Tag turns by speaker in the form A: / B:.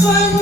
A: Climb